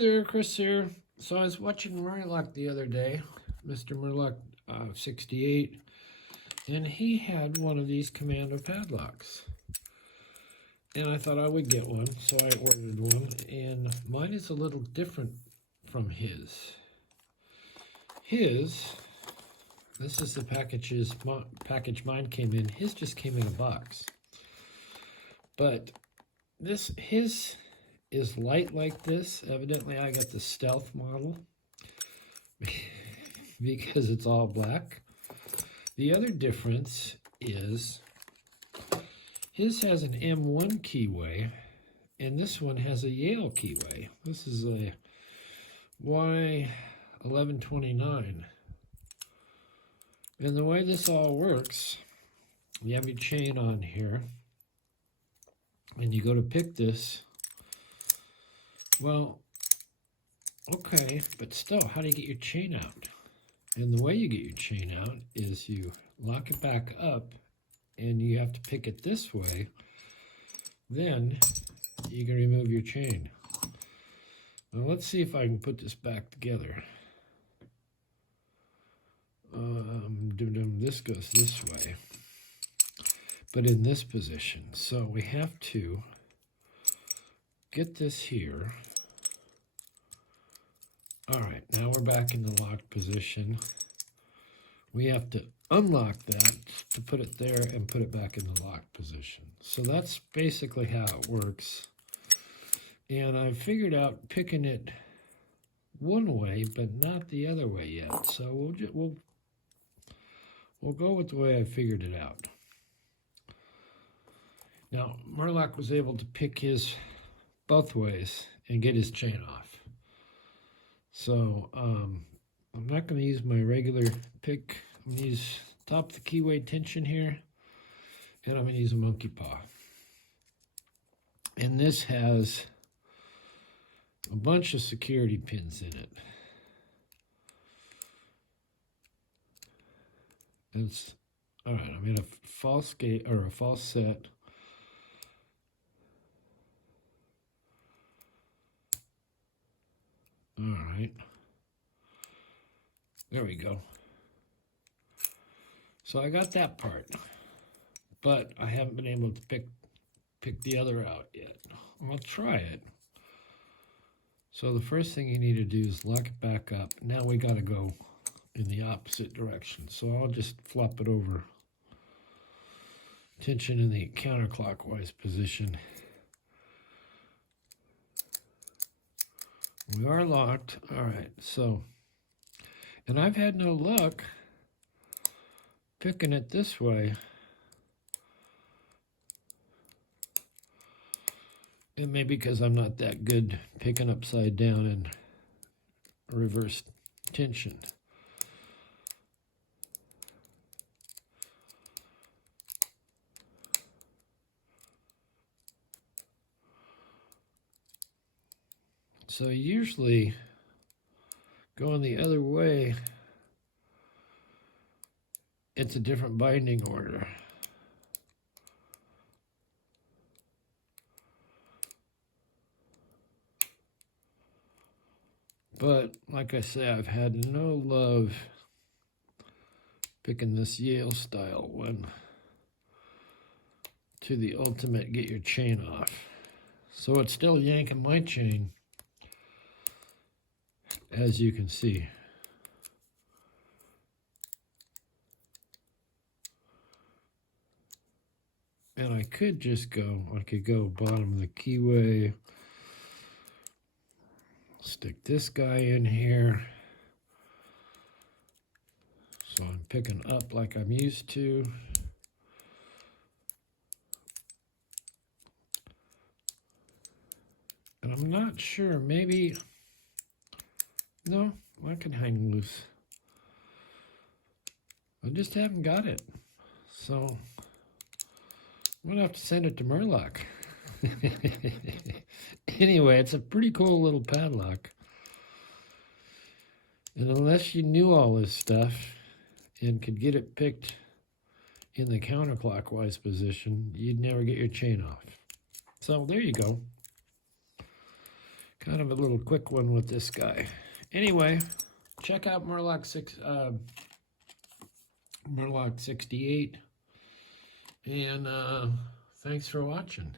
there, Chris here. So I was watching Murloc the other day, Mr. Murloc 68, and he had one of these Commando padlocks. And I thought I would get one, so I ordered one, and mine is a little different from his. This is the package mine came in. His just came in a box. But his is light like this. Evidently, I got the stealth model because it's all black. The other difference is his has an M1 keyway, and this one has a Yale keyway. This is a Y1129. And the way this all works, you have your chain on here, and you go to pick this. Well, okay, but still, how do you get your chain out? And the way you get your chain out is you lock it back up, and you have to pick it this way. Then you can remove your chain. Now let's see if I can put this back together. This goes this way, but in this position. So we have to get this here. All right, now we're back in the locked position. We have to unlock that to put it there and put it back in the locked position. So that's basically how it works. And I figured out picking it one way, but not the other way yet. So we'll go with the way I figured it out. Now, Murloc was able to pick his both ways and get his chain off. So I'm not going to use my regular pick. I'm going to use top of the keyway tension here, and I'm going to use a monkey paw. And this has a bunch of security pins in it. It's all right. I'm in a false gate or a false set. All right. There we go. So I got that part, but I haven't been able to pick the other out yet. I'll try it. So the first thing you need to do is lock it back up. Now we got to go in the opposite direction. So I'll just flop it over. Tension in the counterclockwise position. We are locked. All right, so, and I've had no luck picking it this way. It may be because I'm not that good picking upside down and reverse tension. So usually going the other way, it's a different binding order. But like I say, I've had no love picking this Yale style one to the ultimate get your chain off. So it's still yanking my chain, as you can see. And I could go bottom of the keyway, stick this guy in here. So I'm picking up like I'm used to. And I'm not sure, maybe, no, I can hang loose. I just haven't got it. So I'm gonna have to send it to Murloc. Anyway, it's a pretty cool little padlock. And unless you knew all this stuff and could get it picked in the counterclockwise position, you'd never get your chain off. So there you go. Kind of a little quick one with this guy. Anyway, check out Murloc 68. And thanks for watching.